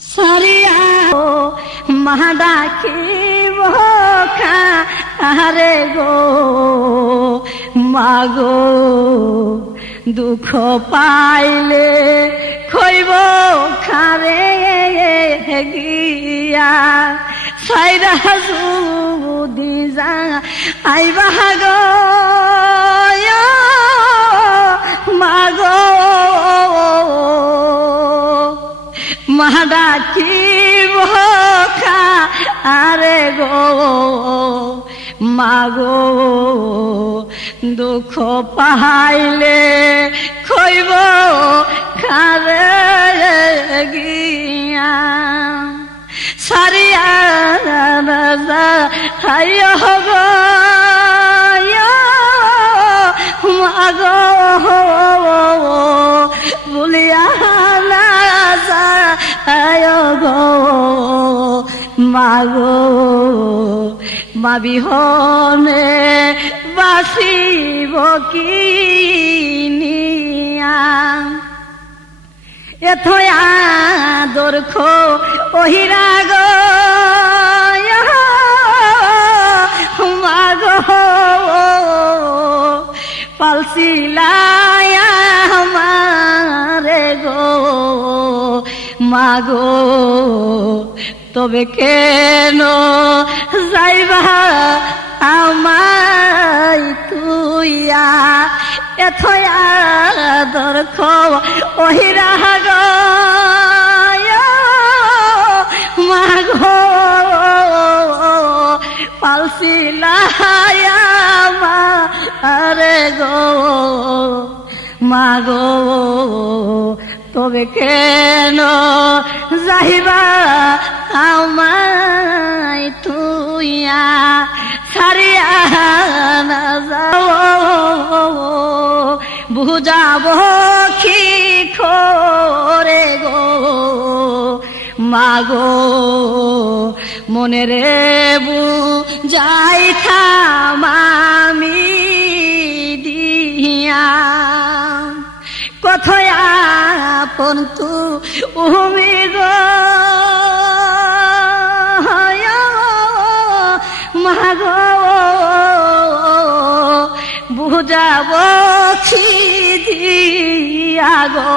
সারিয়া মাডাকিব কারে গো মাগো দুঃখ পাইলে খইব খারে গিয়া সাইরা যদি যা আইবা গো মাগো মাডাকিব কারে গো মাগো দুঃখ পাইলে খইব খারে গিয়া সারিয়া হাইয়া গো মাগো বলিয়া না যায় গো মাগো মা বিহনে বাসিব কি নিয়া এথয়া দর্খ ওহিরা গো মাগো পালসিলায়া আমারে গো মাগো তবে কেন যাইবা আমায় তুইয়া এথয়া দর্খ ওহিরা গো মাগো পালসিলায়া আমারে গো মাগো তবে কেন যাইবা আমায় তুইয়া ছাড়িয়া না যাও বুঝাব কি করে গো মাগো মনে রে বুঝাই থামামি দিয়া কথয়া পন্তু উমি গো মাগো বুঝাব কি দিয়া গো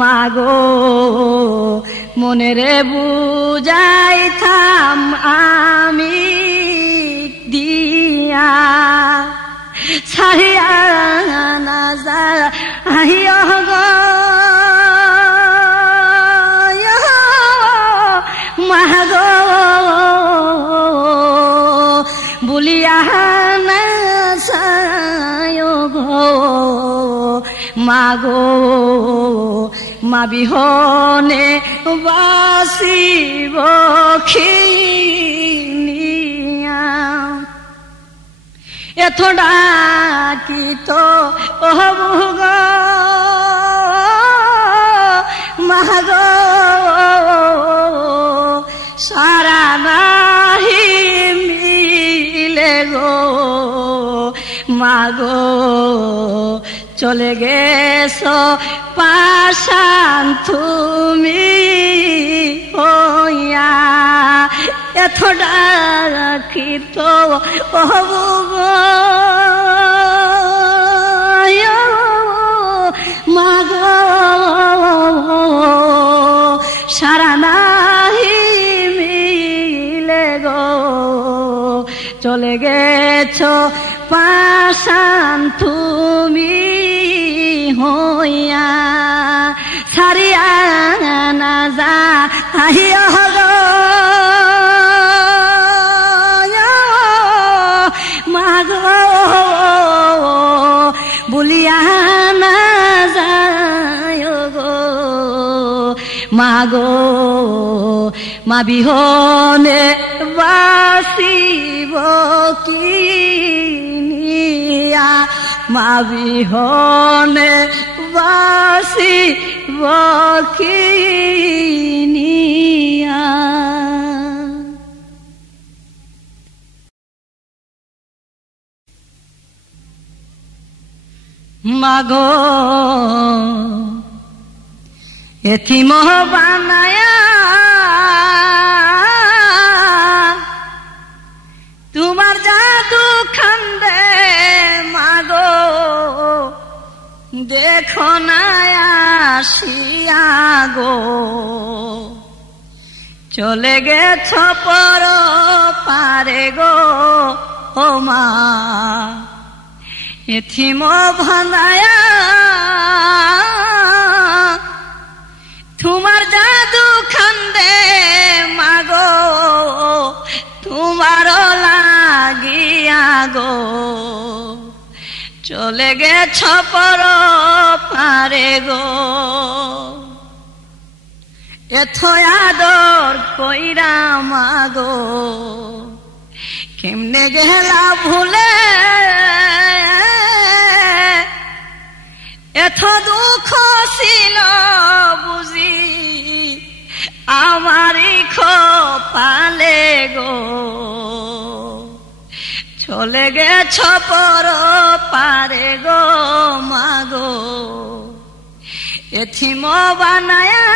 মাগো মনে রে বুঝাই থাম আমি দিয়া ছাড়িয়া না যাইয়া গো মাগো বলিয়া না যায় গো মাগো মা বিহনে বাসিব কি নিয়া এত ডাকি তো হবু গো মাগো সারা নাহি মিলে গো মাগো চলে গেছো পাশান তুমি হইয়া এত ডাকি তো হবু গো মাগো সারা নাহি মিলে গো চলে গেছো পাশান তুমি হইয়া ছাড়িয়া না যাইয়া গো মাগো বলিয়া না যায় গো মাগো মা বিহনে বাসিব কি নিয়া মা বিহনে বাসিব কি নিয়া মাগো এতিম বানায়া তোমার জাদু খান্দে মাগো দেখো না আসিয়া গো চলে গেছ পর পারে গো ও মা এতিম বানায়া তোমার জাদু খান্দে মাগো তোমার লাগিয়া গো চলে গেছ পর পারে গো এত আদর কইরা মাগো কেমনে গেলা ভুলে এত দুঃখ ছিল বুঝি আমারই কপালে গো চলে গেছ পর পারে গো মাগো এতিম বানায়া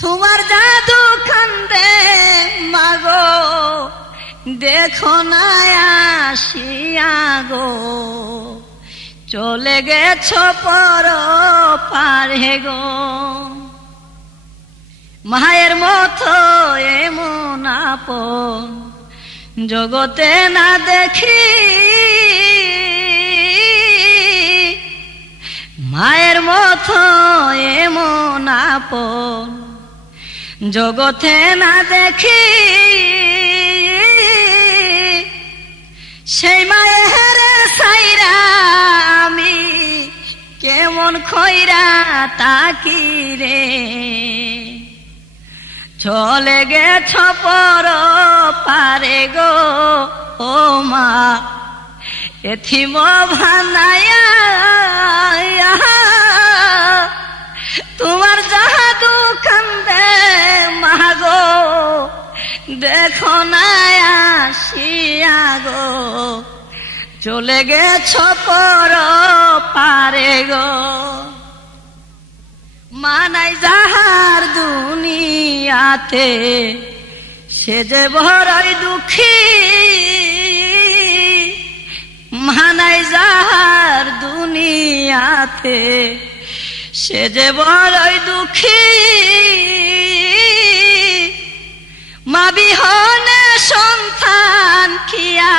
তোমার জাদু খান্দে মাগো দেখো না আসিয়া গো চলে গেছ পর পারে গো মায়ের মতো এমন আপন জগতে না দেখি মায়ের মতো এমন আপন জগতে না দেখি সেই মায়ের সাইরা আমি কেমন খইরা তাকি রে চলে গেছ পর পারে গো ও মা এতিম বানায়া তোমার জাদু কান্দে মাগো দেখো না আসিয়া গো চলে গেছ পর পারে গো মানাই যাহার দুনিয়াতে সে যে বড়ই দুঃখী মানাই যাহার দুনিয়াতে সে যে বড়ই দুঃখী মা বিহনে সন্তান কিয়া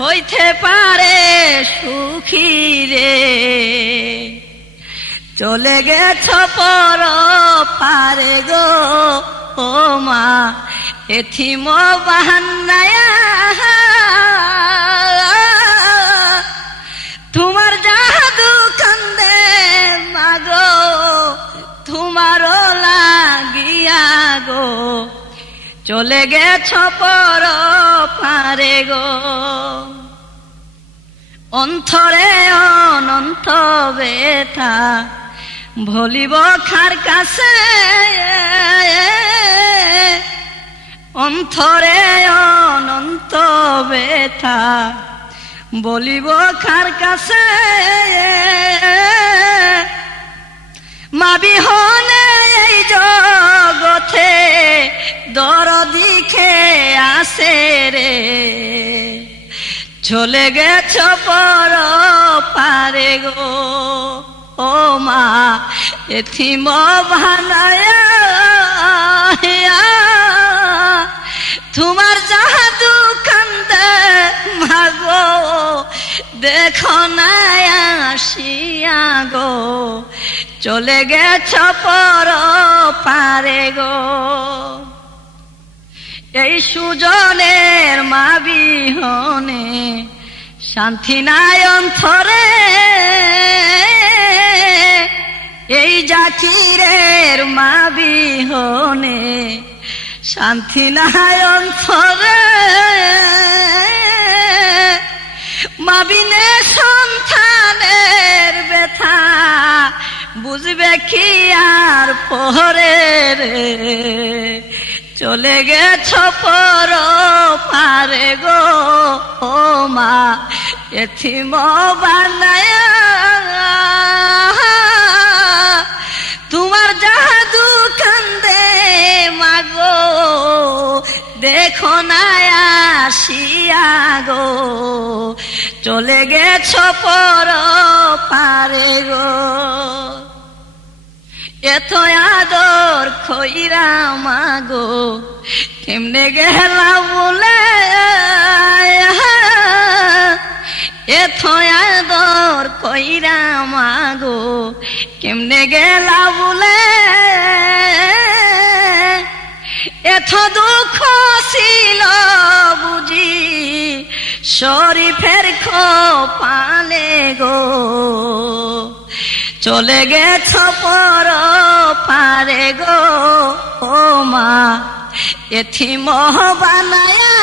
হইতে পারে সুখী রে চলে গেছ পর পারে গো ও মা এতিম বানায়া তোমার জাদু কান্দে মাগো তোমার লাগিয়া গো চলে গেছ পর পারে গো অন্তরে অনন্ত ব্যথা ভুলিব কার কাছে অন্তরে অনন্ত ব্যথা বলিব কার কাছে মা বিহনে এই জগতে দরদি খেয়ে আসে রে চলে গেছ পর পারে গো ও মা এতিম বানায়া তোমার জাদু কান্দে মাগো দেখো না আসিয়া গো চলে গেছ পর পারে গো এই সুজনের মা বিহনে শান্তি নাই অন্তরে এই জাকিরের মা বিহনে শান্তি নাই অন্তরে মা বিনে সন্তানের ব্যথা বুঝবে কি আর পরে রে চলে গেছ পর পারে গো ও মা এতিম বানায়া তোমার জাদু কান্দে মাগো দেখো না আসিয়া গো চলে গেছ পর পারে গো এত আদর খইরা মাগো কেমনে গেলা বলে এত আদর কইরা মাগো কেমনে গেলা বলে এত দুঃখ ছিল বুঝি শরীফের খোপালে গো চলে গেছ পর পারে গো ও মা এথিম বানায়া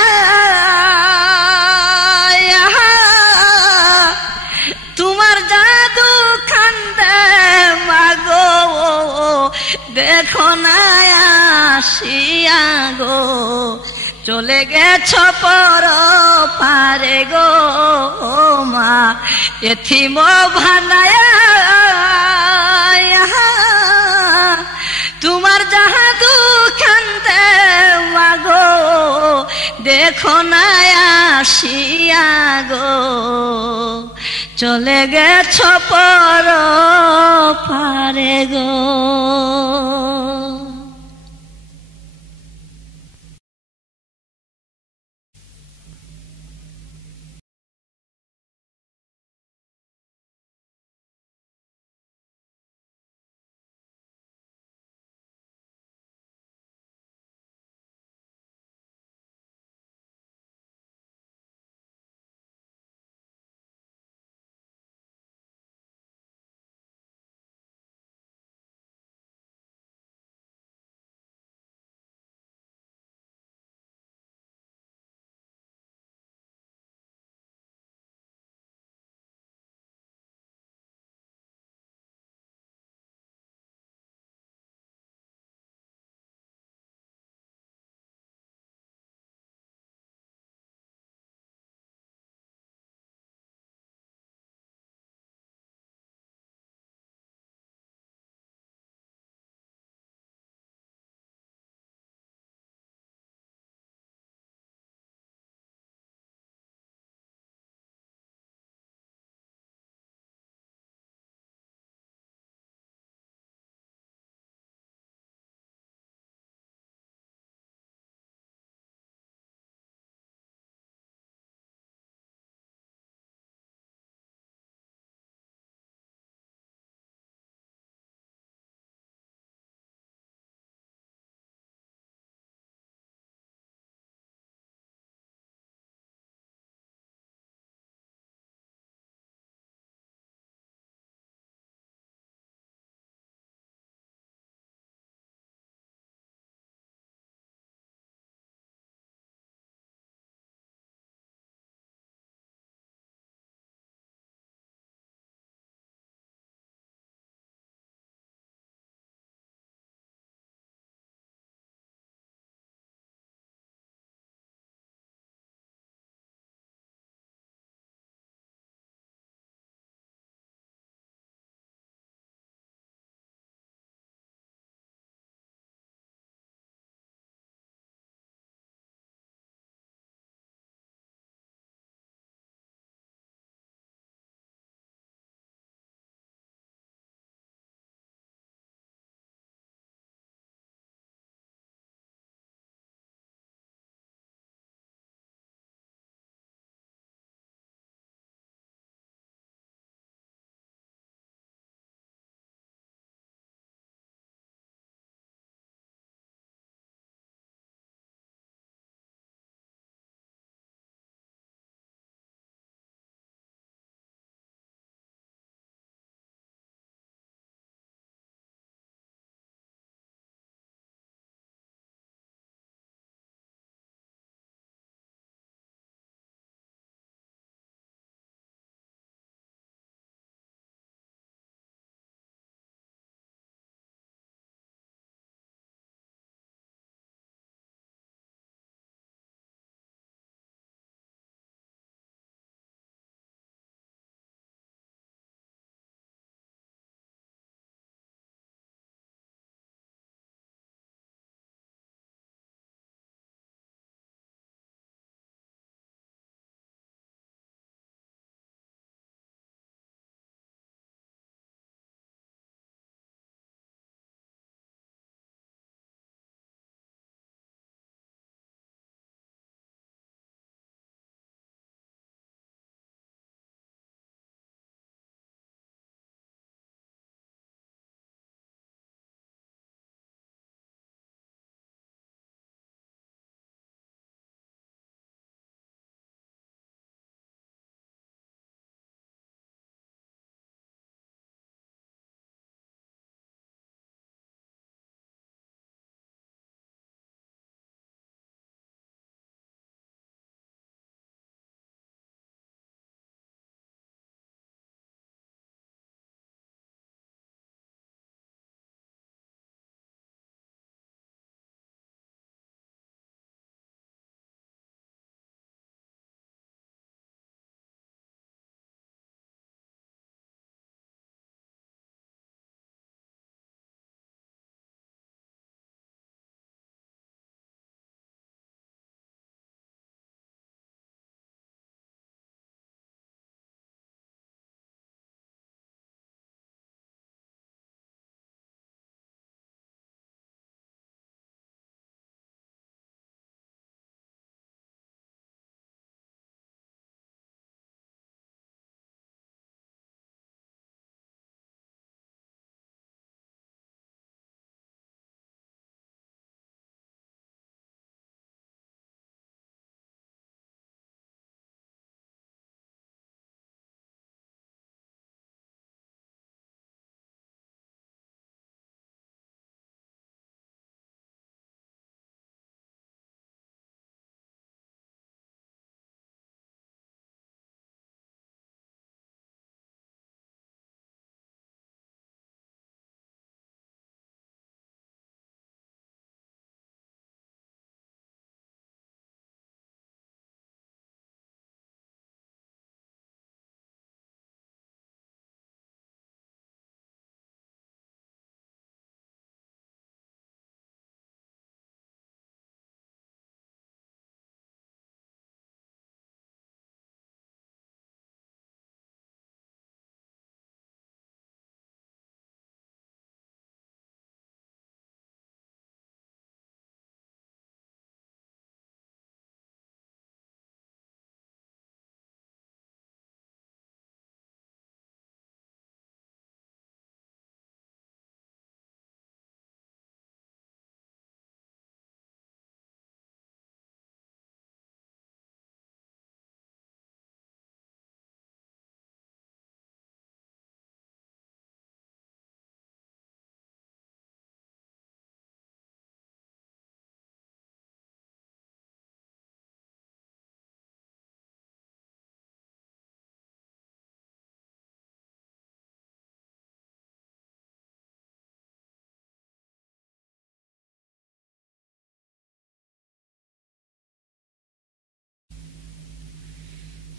তোমার জাদু খান্দে মাগো দেখো না আসিয়া গো চলে গেছ পর পারে গো মা এথিম ভানায়া তোমার জাদু খান্দে মাগো দেখো না আসিয়া গো চলে গেছ পর পারে গো।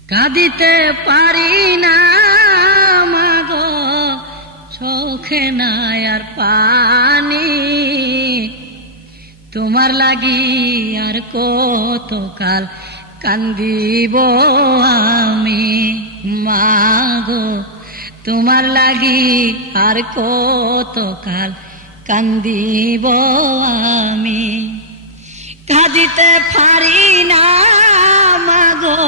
কাঁদিতে পারি না মাগো, চোখে নাই আর পানি, তোমার লাগি আর কতকাল কান্দিব আমি মাগো, তোমার লাগি আর কতকাল কান্দিব আমি। কাঁদিতে পারি না মাগো,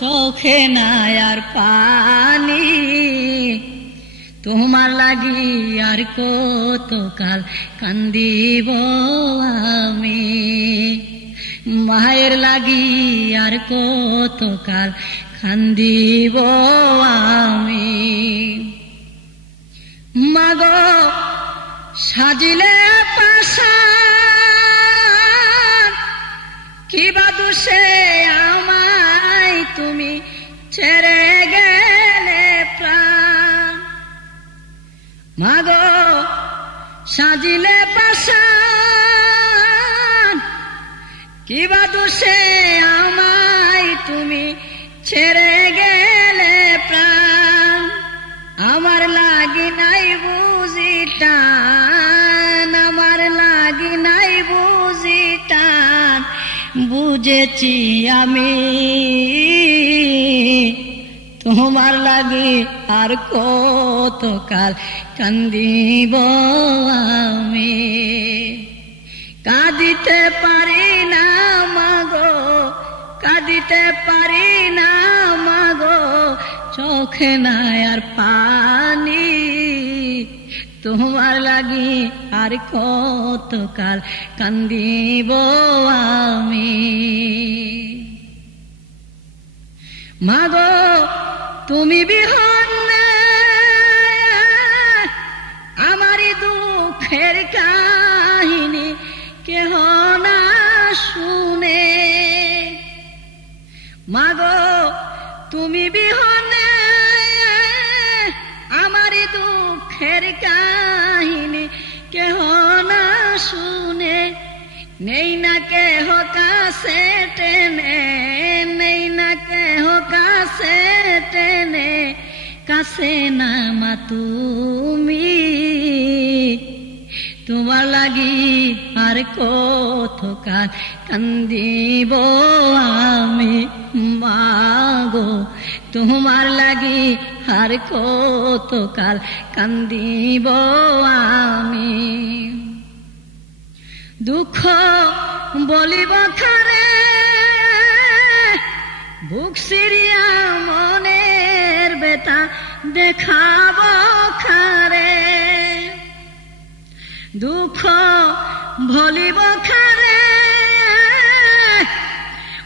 চোখে নাই আর পানি, তোমার লাগি আর কতকাল কান্দিব আমি। মায়ের লাগি আর কতকাল কান্দিব আমি। মাগো সাজিলে পাশান, কিবা দোষে আমায় তুমি ছেড়ে গেলে প্রাণ। মাগো সাজিলে পাশান, কিবা দোষে আমায় তুমি ছেড়ে গেলে প্রাণ। আমার লাগি নাই বুঝি টান, আমার লাগি নাই বুঝি টান, বুঝেছি আমি তোমার লাগি আর কতকাল কান্দিব আমি। কাঁদিতে পারি না মাগো, কাঁদিতে পারি না মাগো, চোখে নাই আর পানি, তোমার লাগি আর কতকাল কান্দিব আমি। মাগো তুমি বিহনে আমারই দুঃখের কাহিনী কেহ না শুনে। মাগো তুমি বিহনে আমারই দুঃখের কাহিনী কেহ না শুনে। নেই না কেহ কাছে টেনে, নেই না কেহ কাছে টেনে, কাছে না মা তুমি, তোমার লাগি আর কতকাল কান্দিব আমি মাগো, তোমার লাগি আর কতকাল কান্দিব আমি। দুঃখ বলিব খারে বুক সিরিয়া মনের বেতা দেখাব খারে। দুঃখ বলিব খারে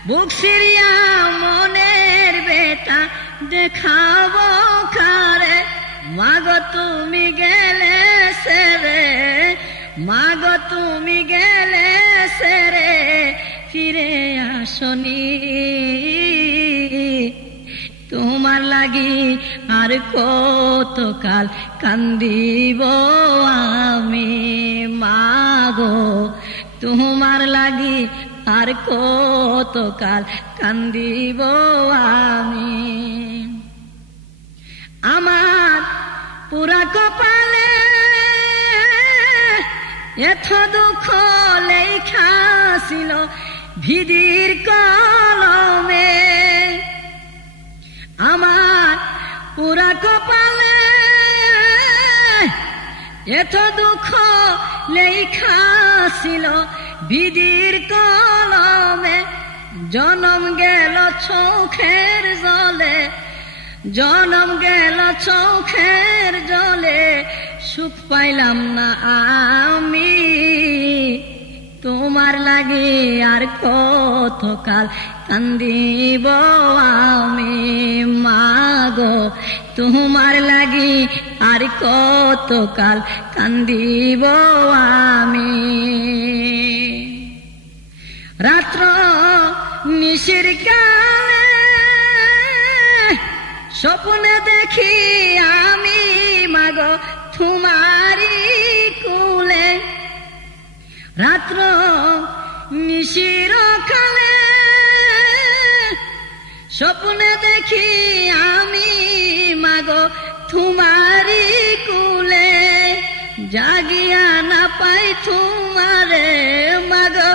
বুক সিরিয়া মনের বেতা দেখাব খারে। মাগো তুমি গেলে সেরে, মাগো তুমি গেলে সেরে, ফিরে আসনি তোমার লাগি আর কতকাল কান্দিব আমি মাগো, তোমার লাগি আর কতকাল কান্দিব আমি। আমার পুরা কপালে এত দুঃখ লেখা ছিল ভিদির কলমে। আমার পুরা কপালে এত দুঃখ লেখা ছিল ভিদির কলমে। জনম গেল চোখের জলে, জনম গেল চোখের জলে, সুখ পাইলাম না আমি তোমার লাগি আর কতকাল কান্দিব আমি মাগো, তোমার লাগি আর কতকাল কান্দিব আমি। রাত্র নিশির কালে স্বপ্নে দেখি আমি মাগো তোমারি কুলে। রাত্র নিশির কালে স্বপ্নে দেখি আমি মাগো তোমারি কুলে, জাগিয়া না পাই তোমারে মাগো,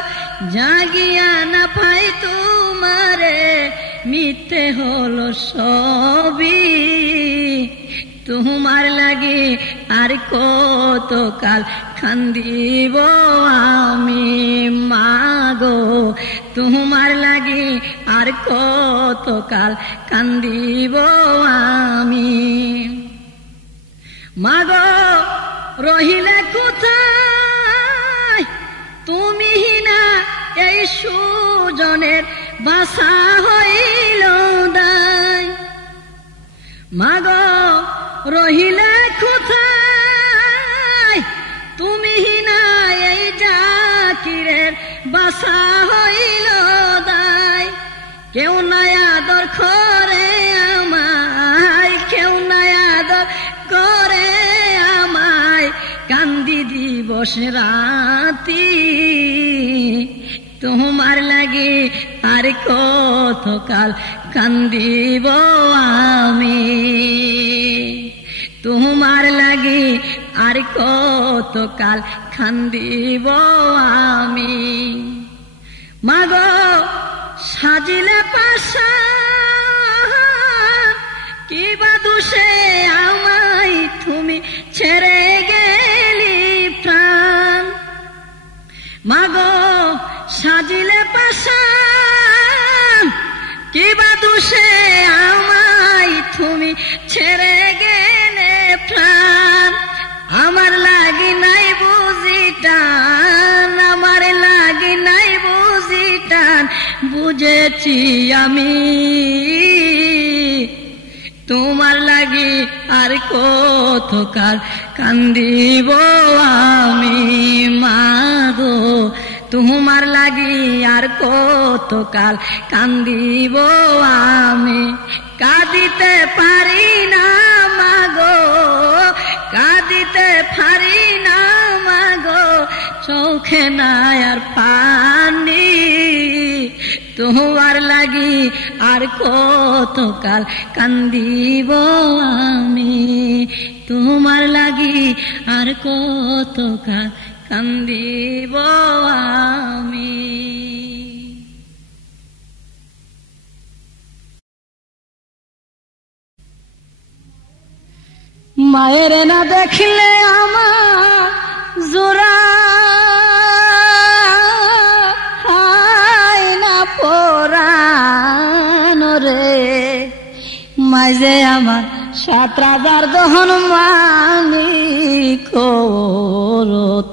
জাগিয়া না পাই তোমারে, মিথ্যে হলো সবই তোমার লাগি আর কতকাল কান্দিব আমি মাগো, তোমার লাগি আর কতকাল কান্দিব আমি মাগো। রহিলে কোথায় তুমি না এই সুজনের বাসা হইল দায় মাগো, রহিলে কোথায় তুমি না এই জাকিরের বাসা হইল দায়। কেউ নাই আদর করে আমায়, কেউ নাই আদর করে আমায়, কান্দি দিবস রাতি তোমার লাগে আর কতকাল কান্দিব আমি, তোমার লাগে আর কতকাল কান্দিব আমি মাগো। সাজিলে পাশা কিবা দোষে আমায় তুমি ছেড়ে গেলি প্রাণ মাগো, সাজিলে পাশা কিবা দোষে আমায় তুমি ছেড়ে গেলে প্রাণ। আমার লাগি নাই বুঝি টান, আমার লাগি নাই বুঝি টান, বুঝেছি আমি তোমার লাগি আর কতকাল কান্দিব আমি মাগো, তোমার লাগি আর কতকাল কান্দিব আমি। কাঁদিতে পারি না মাগো, কাঁদিতে পারি না মাগো, চোখে নাই আর পানি তোমার লাগি আর কতকাল কান্দিব আমি, তোমার লাগি আর কতকাল কান্দিব আমি। মায়ের না দেখলে আমার জোড়া না পরাণ রে, মাঝে আমার ৭,০০০ দহন মানিক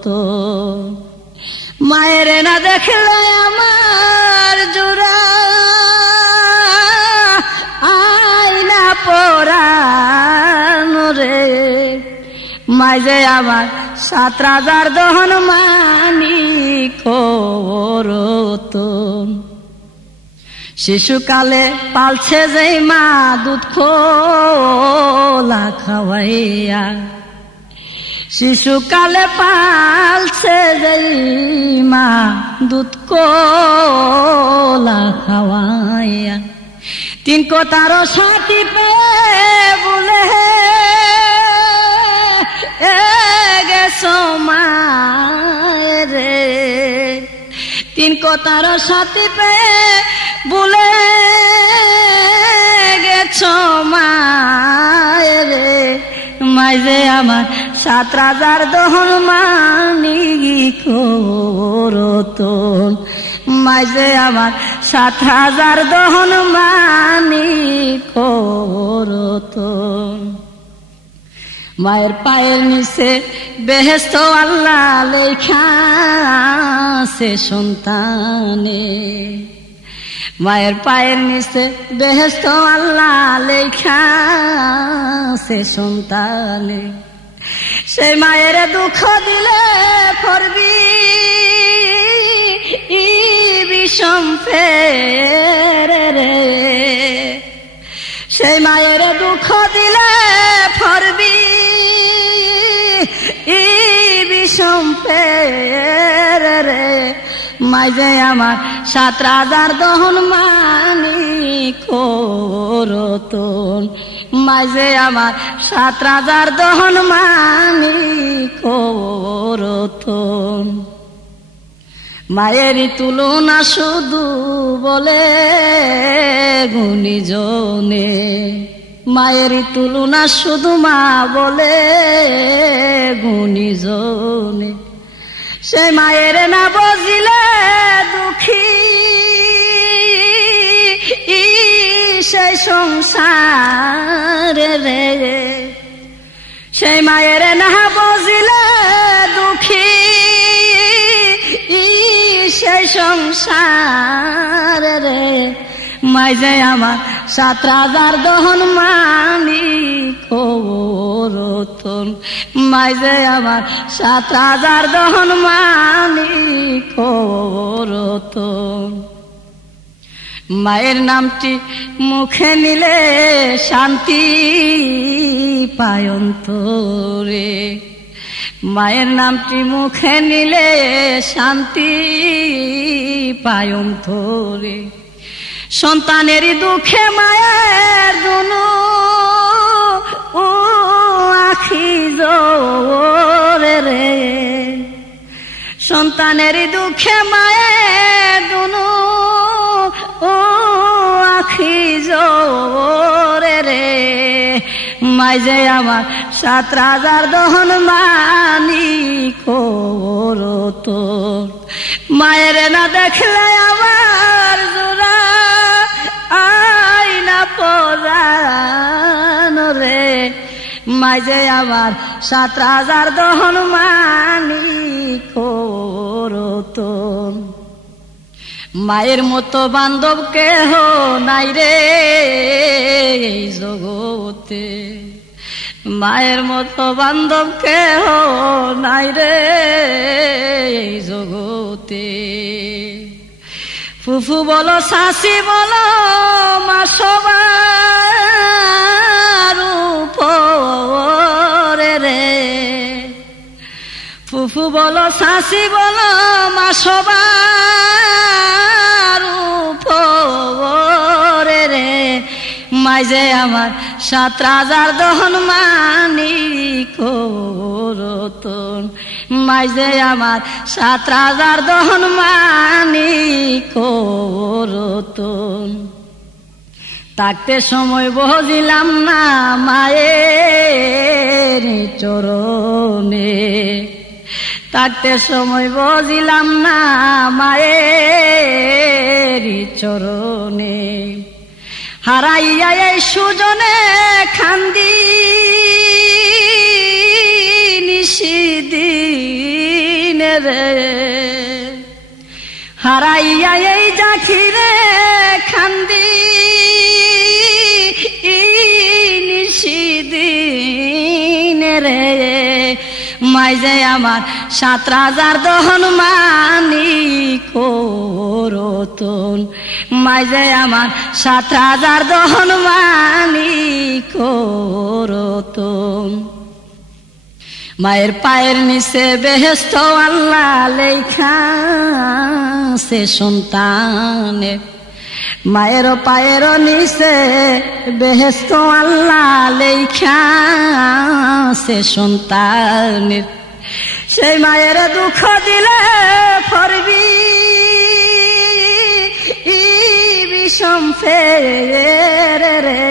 তো, মায়ের না দেখলে আমার জোড়া আয়না পরাণ রে, মাঝে আমার ৭,০০০ দহন মানিক তো। শিশুকালে পালছে যেই মা দুধ খোলা খাওয়াইয়া, শিশুকালে পালছে যেই মা দুধ খোলা খাওয়াইয়া, ৩ কথার সাথী পেয়ে বলে গেছো মায়েরে, ৩ কথার সাথী পেয়ে বলে গেছো মায়েরে, মাঝে আমার ৭,০০০ দহন মানিক তো, মাঝে আমার ৭,০০০ দহন মানিক তো। মায়ের পায়ের নিচে বেহেশত আল্লাহ লেখাছে সন্তানে, মায়ের পায়ের নিচে বেহেশত আল্লাহ লেখাছে সন্তানে। সেই মায়ের দুঃখ দিলে পড়বি বিষম ফেরে রে, সেই মায়ের দুঃখ দিলে পড়বি বিষম ফেরে রে, মাঝে আমার 7 রাজার দহন মানিক রতন, মাঝে আমার 7 রাজার দহন মানিক রতন। মায়েরই তুলনা শুধু বলে গুণীজনে, মায়েরই তুলনা শুধু মা বলে গুণীজনে। সে মায়ের না বুঝিলে দুঃখী সেই সংসারে রে, সেই মায়ের না বুঝিলে দুঃখী সেই সংসারে রে। মাঝে আমার 7 রাজার দহন মানিক রতন, মাঝে আমার 7 রাজার দহন মানিক রতন। মায়ের নামটি মুখে নিলে শান্তি পায় অন্তরে, মায়ের নামটি মুখে নিলে শান্তি পায় অন্তরে। সন্তানেরই দুঃখে মায়ের দুনু আখি জোরে রে, সন্তানেরই দুঃখে মায়ের দুনু আখি জোরে রে। মাঝে আমার 7 রাজার দহন মানিক রতন, মায়ের না দেখলে আমার জোড়া আইনা পরান রে। মাঝে আমার 7 রাজার দহন মানিক রতন। মায়ের মতো বান্ধব কেহ নাই রে এই জগতে, মায়ের মতো বান্ধব কেহ নাই রে এই জগতে। ফুফু বলো শাশি বলো মা সবার উপরে রে, ফুফু বলো শাশি বলো মা সবার উপরে রে। মাঝে আমার 7 রাজার দহন মানিক রতন, মাঝে আমার 7 রাজার দহন মানিক রতন। থাকতে সময় বুঝিলাম না মায়ের চরণে, থাকতে সময় বুঝিলাম না মায়ের চরণে। হারাইয়া এই সুজনে খান্দি নিশিদিন রে, হারাইয়া এই জাখিরে খান্দি নিশিদিন রে। মাঝে আমার 7 রাজার দহন মানিক রতন, মাঝে আমার 7 রাজার দহন মানিক রতন। মায়ের পায়ের নিচে বেহেশত আল্লাহ লেখা সে সন্তানে, মায়ের পায়ের নিচে বেহেশত আল্লাহ লেখা সে সন্তানের। সেই মায়ের দুঃখ দিলে ফরবি বিষম ফের রে,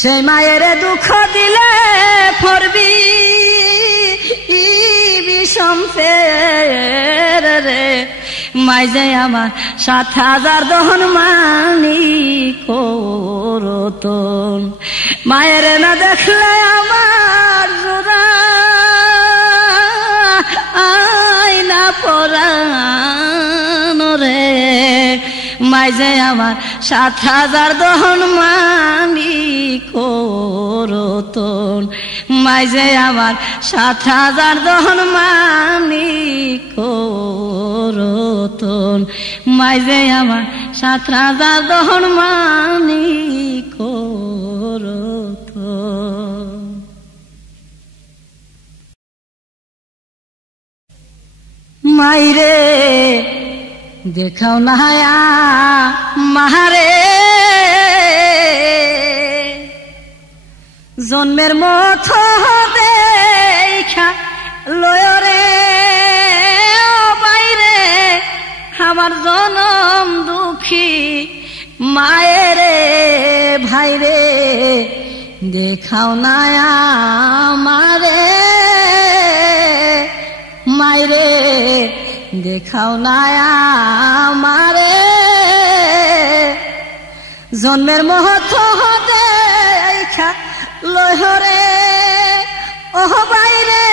সেই মায়ের দুঃখ দিলে ফরবি বিষম ফের রে। মাঝে আমার 7 রাজার দহন মানিক রতন, মায়ের না দেখলে আমার জোড়া আইনা পরান রে। মাঝে আমার 7 রাজার দহন মানিক রতন, মাঝে আমার 7 রাজার দহন মানিক রতন, মাঝে আমার 7 রাজার দহন মানিক রতন। মাইরে দেখাও না মাহারে জন্মের মতো দেখা লয়রে বাইরে আমার জনম দুঃখী মায়েরে ভাইরে দেখাও না আমারে মাইরে দেখাও না আমারে জন্মের মহত্ব দেখা লহরে ওহ বাইরে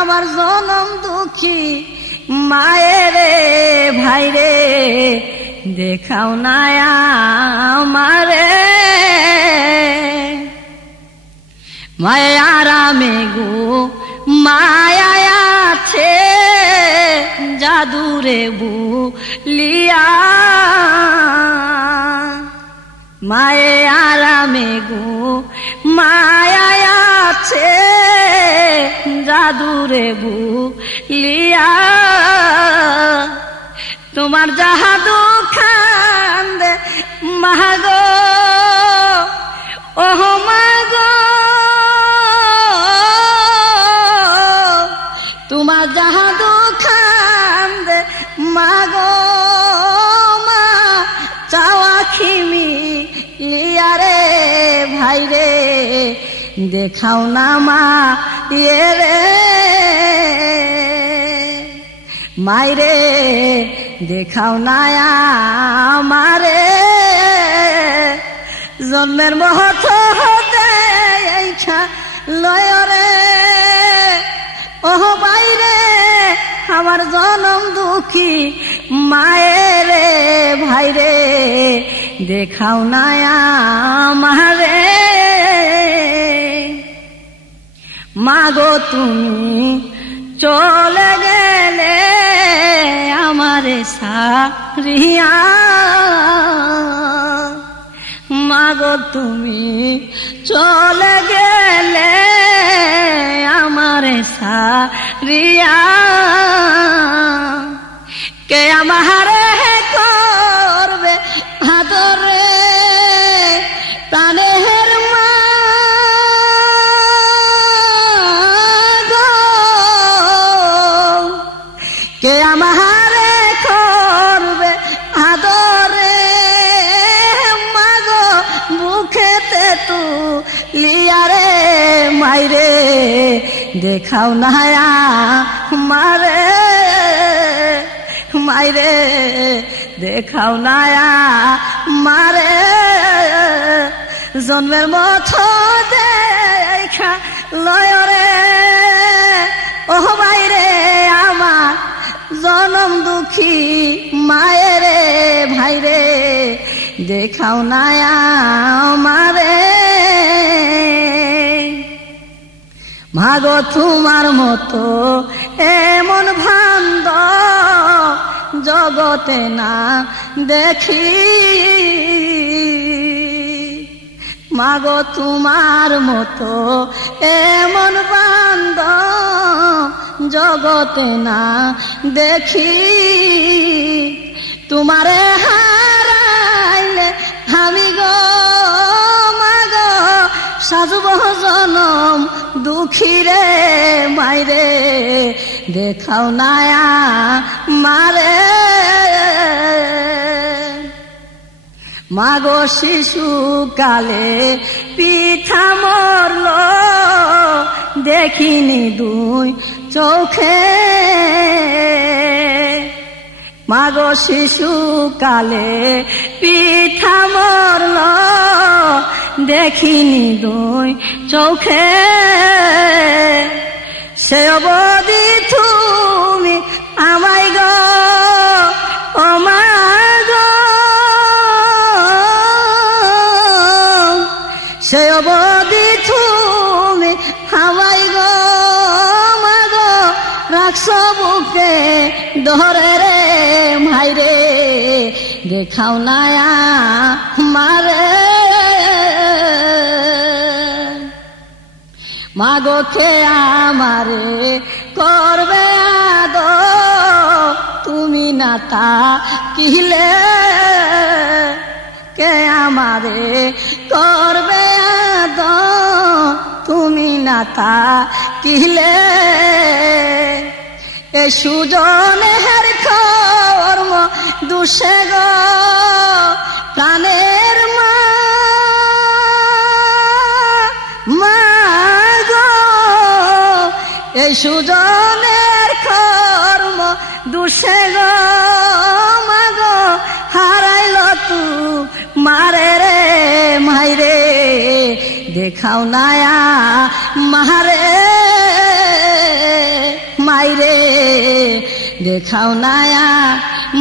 আমার জনম দুঃখী মায়েরে ভাইরে দেখাও না আমারে মায়ারামে গো মায়া আছে জাদুরে বুলিয়া মায়ারামে গো মায়া আছে জাদুরে বুলিয়া তোমার জাহাদু খান্দে মাগো ওহ মাগো তোমার জাহাদু খান্দে মাগো মা চাওয়া খিমি লিয়ারে ভাইরে দেখাও না মা রে মাইরে দেখাও না আমারে জন্মের মহত্ব লয়রে ওহ বাইরে আমার জনম দুঃখী মায়েরে ভাইরে দেখাও না আমারে মাগো তুমি চলে গেলে আমারে সারিয়া মাগো তুমি চলে গেলে আমারে সারিয়া কে আমারে করবে আদরে প্রাণের মা গো কে আমারে করবে আদরে মাগো বুকেতে তুলিয়ারে মাইরে দেখাও না মারে মাইরে দেখাও না মারে জন্মের মতো দেখা লয়রে ওহ বাইরে আমার জনম দুঃখী মায়েরে ভাইরে দেখাও না আমারে মাগো তোমার মতো এমন ভান্দ জগতে না দেখি মাগো তোমার মতো এমন বান্দ জগতে না দেখি তোমারে হারাইলে আমি গো মাগো সাজব জনম দুঃখী রে মাইরে দেখাও না মারে মাগো শিশু কালে পিঠা মরল দেখিনি দুই চোখে মাগো শিশু কালে পিঠা মরল দেখিনি দুই চোখে সে অবধি তুমি আমায় গো ও মা গো সে অবধি তুমি আমায় গো মা গো রাখছ বুকে ধরে রে মাইরে দেখাও না মারে মাগো কে আমারে করবে আদর না থাকিলে কে আমারে করবে আদর, তুমি না থাকিলে এ সুজনের কর্ম দুষে গো প্রাণের মা গো, এই সুজনের কর্ম দুষে গো মা গো, হারাইল তু মারে রে মাইরে দেখাও নায়া মারে মাইরে দেখাও নায়া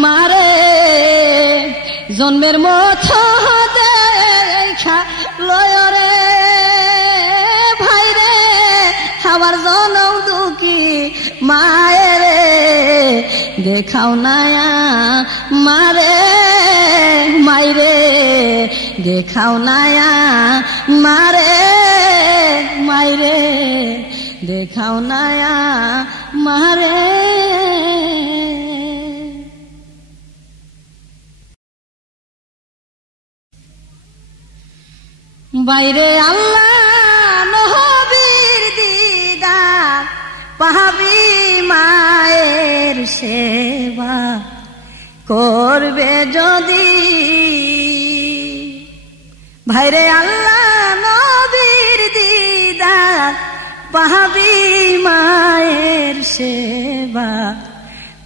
মারে, জন্মের মতো দেখা লয় রে ভাইরে আমার জনম দুঃখী মায়েরে দেখাও নায়া মারে মাইরে দেখাও নায়া মারে মাইরে দেখাও নায়া মারে। বাইরে আল্লাহ নবীর দিদার পাহাবি মায়ের সেবা করবে যদি, ভাইরে আল্লাহ নবীর দিদার পাহাবি মায়ের সেবা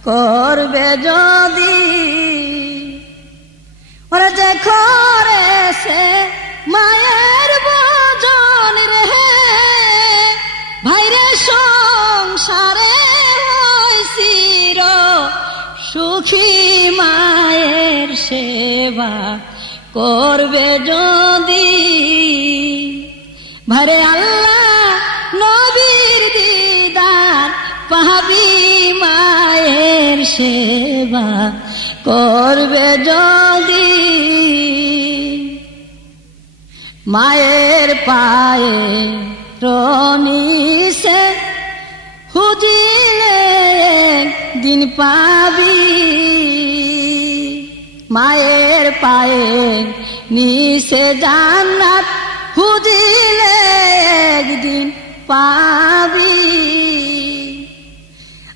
করবে যদি, ওরা যে করেছে মায়ের ভজন রে ভাইরে সংসারে হইছির সুখী মায়ের সেবা করবে যদি, ভাইরে আল্লাহ নবীর দিদার পাহাবি মায়ের সেবা করবে যদি, মায়ের পায়ে রমিছে হুজিলে দিন পাবি, মায়ের পায়ে নিচে জান্নাত হুজিলে একদিন পাবি,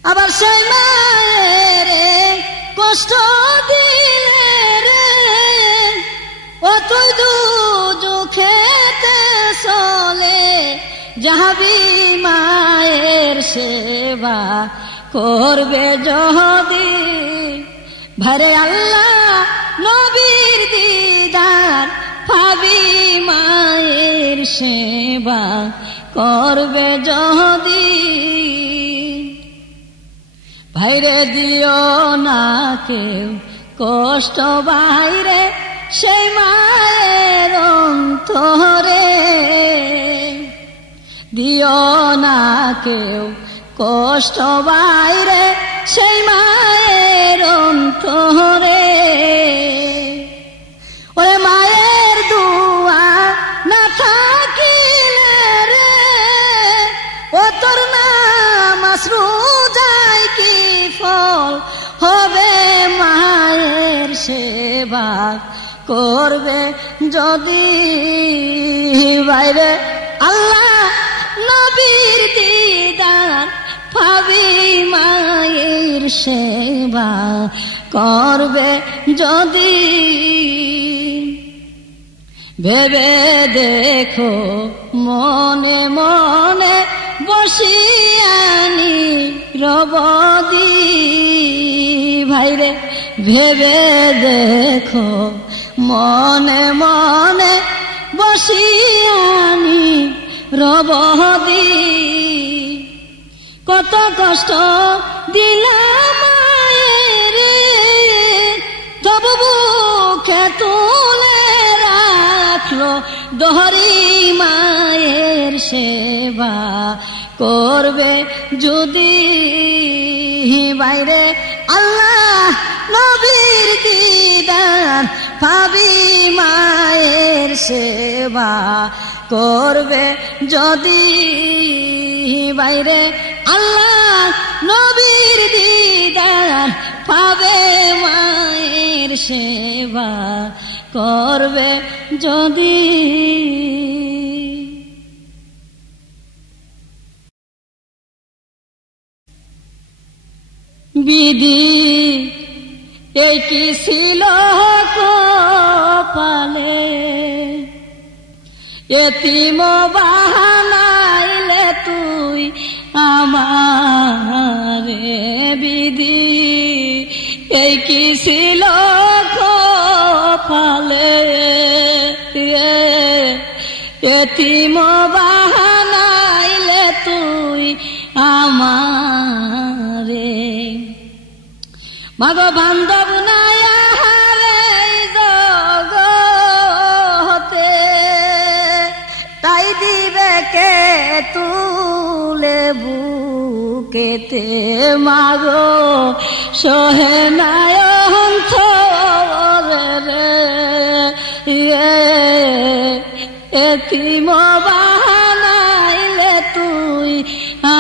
আবার সেই মায়ের কষ্ট দিলে রে ও তুই দুঃখেতে চলে যাবি, মায়ের সেবা করবে যদি, ভাইরে আল্লাহ নবীর দিদার পাবি মায়ের সেবা করবে যদি, ভাইরে দিও না কেউ কষ্ট বাইরে সেই মায়ের অন্তরে, দিও না কেউ কষ্ট বাইরে সেই মায়ের অন্তরে, ওরে মায়ের দুয়া না থাকিলে রে ও তোর নামাজ রোজায় কি ফল হবে, মায়ের সেবা করবে যদি, বাইরে আল্লাহ নবীর দিদার পাবি মায়ের সেবা করবে যদি, ভেবে দেখো মনে মনে বসিয়ানি রবদি, ভাইরে ভেবে দেখো মনে মনে বসিয়ানি রবদি, কত কষ্ট দিলাম মায়ের তবু বুকে তুলে রাখলো দহরি, মায়ের সেবা করবে যদি, বাইরে আল্লাহ নবীর দিদার পাবি মায়ের সেবা করবে যদি, বাইরে আল্লাহ নবীর দিদার পাবে মায়ের সেবা করবে যদি। বিধি এই কি ছিল কপালে, এতিম বাহানাইলে তুই আমারে। বিধি এই কি ছিল কপালে, এতিম বাহানাইলে তুই আমারে। মাগো বান্ধব নাই আহারে জগতে, তাই দিবে কে তুলে বুকেতে। মাগো সহে নাই অন্তরে রে, এতিম বাহানাইলে তুই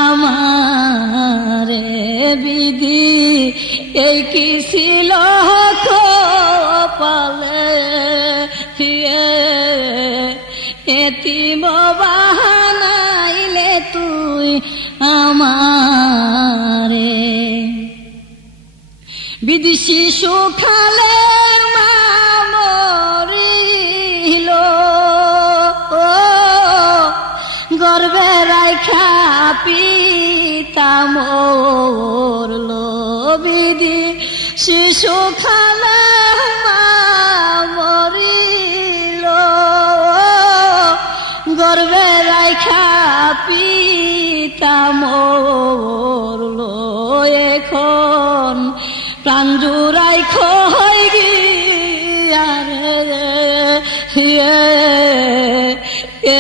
আমারে। বিধি এই কি ছিল কপালে, এতিম বাহানাইলে তুই আমারে। বিধি শিশু খালে মা মরিল, গর্বে রাইখা পিতা মরল। বিধি শিশু খালে মা মরিল, গর্বে রাইখা পিতা মরল। এখন প্রাণ জুড়াই খই গিয়া রে,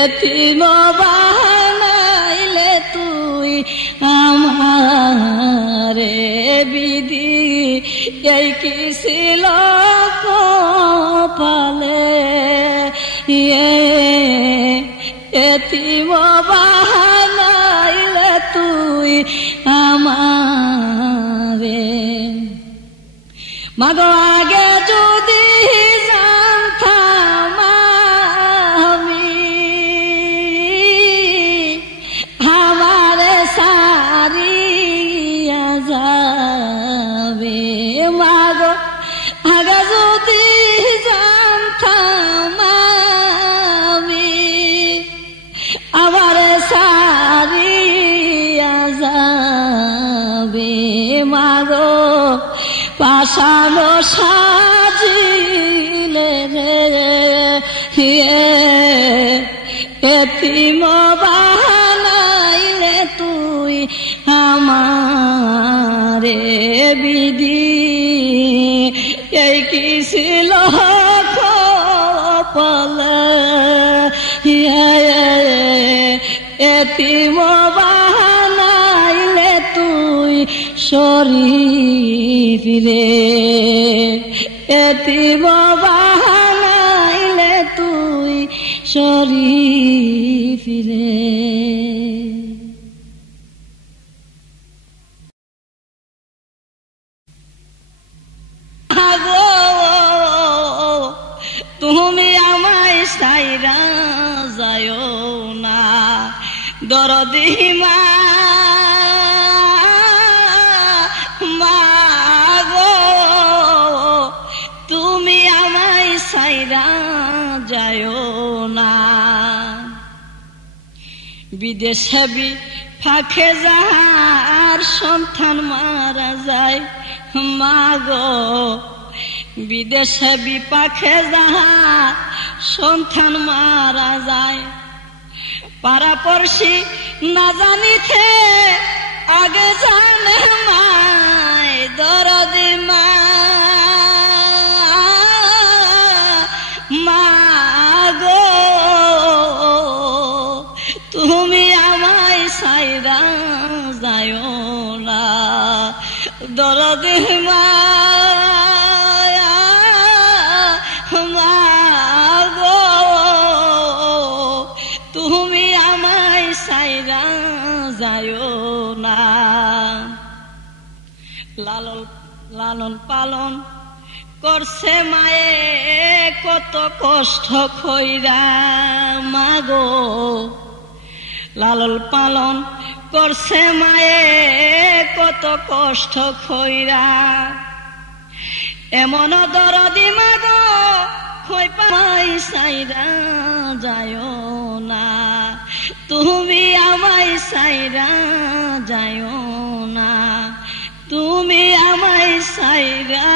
এতিম বাহানাইলে তুই আমারে। বিধি এই কি ছিল কপালে, এতিম বাহানাইলে তুই আমারে। মাগো আগে যদি জানতাম আমি আমারে সারিয়া যাবে। মাগো আগে যদি জানতাম আমি আমারে সারিয়া যাবে। মাগো পাশানো সাজিলে রে, এতিম বাহানাইলে তুই আমারে। বিধি এই কি ছিল কপালে, এতিম বাহানাইলে তুই শরীফ রে, এতিম বাহানাইলে তুই শরীফ রে। তুমি আমায় সাইরা যায়ো না দরদি মা, মাগো তুমি আমায় সাইরা যায়ো না। বিদেশে ফাঁকে যাহার সন্তান মারা যায়, মাগো বিদেশে বিপাকে যাহার সন্তান মারা যায়। পাড়াপড়শি না জানিতে আগে জানে মায় দরদি মা, মাগো তুমি আমায় সাইরা যায়ো না দরদি মা, মাগো তুমি আমায় সাইরা যায়ো না। লালন লালন পালন করছে মায়ে কত কষ্ট কইরা মাগো, লালন পালন করছে মায়ে কত কষ্ট কইরা, এমন দরদি মাগো কই পাই সাইরা যায়ও না, তুমি আমায় সাইরা যায়ও না, তুমি আমায় সাইরা